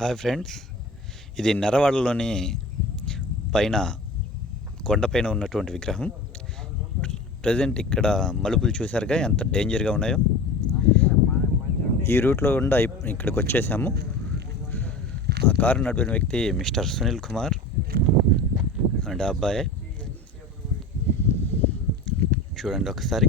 Hi friends, ఇది నెరవాడలోని పైన కొండపైన ఉన్నటువంటి విగ్రహం. ప్రజెంట్ ఇక్కడ మలుపులు చూసారుగా ఎంత డేంజర్గా ఉన్నాయో. ఈ రూట్లో గుండా ఇక్కడికి వచ్చేసాము. ఆ కారు నడిపిన వ్యక్తి మిస్టర్ సునీల్ కుమార్ అండ్ అబ్బాయి. చూడండి ఒకసారి.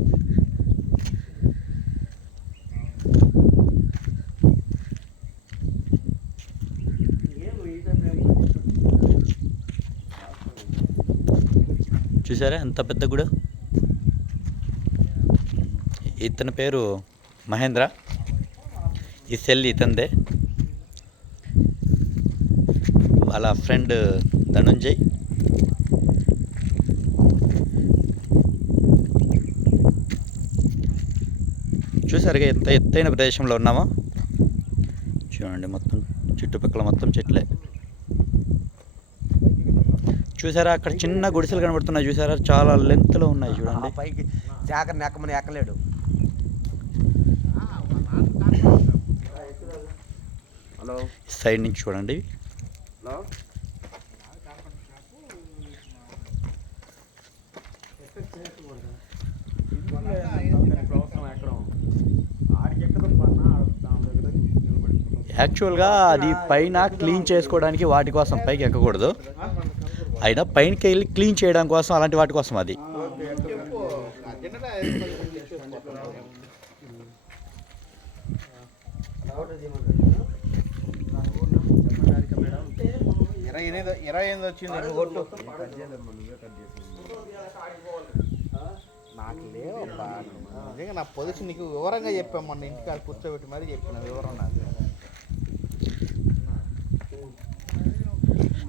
చూసారా ఎంత పెద్ద గుడి. ఇతని పేరు మహేంద్ర, ఈ సెల్ ఇతందే. వాళ్ళ ఫ్రెండ్ ధనుంజయ్. చూసారుగా ఎంత ఎత్తైన ప్రదేశంలో ఉన్నామో. చూడండి, మొత్తం చుట్టుపక్కల మొత్తం చెట్లే. చూసారా, అక్కడ చిన్న గుడిసెలు కనబడుతున్నాయి. చూసారా, చాలా లెంత్లో ఉన్నాయి. చూడండి, పైకి జాగ్రత్త ఎక్కమని ఎక్కలేడు. హలో, సైడ్ నుంచి చూడండి. హలో, యాక్చువల్గా అది పైన క్లీన్ చేసుకోవడానికి వాటి కోసం పైకి ఎక్కకూడదు. అయినా పైనకి వెళ్ళి క్లీన్ చేయడం కోసం, అలాంటి వాటి కోసం అది. నాకు లేవబ్బా, నిజంగా నా పొజిషన్ నీకు వివరంగా చెప్పాము. మొన్న ఇంటికాడ కూర్చోబెట్టి మరీ చెప్పిన వివరం నాకు.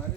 మరి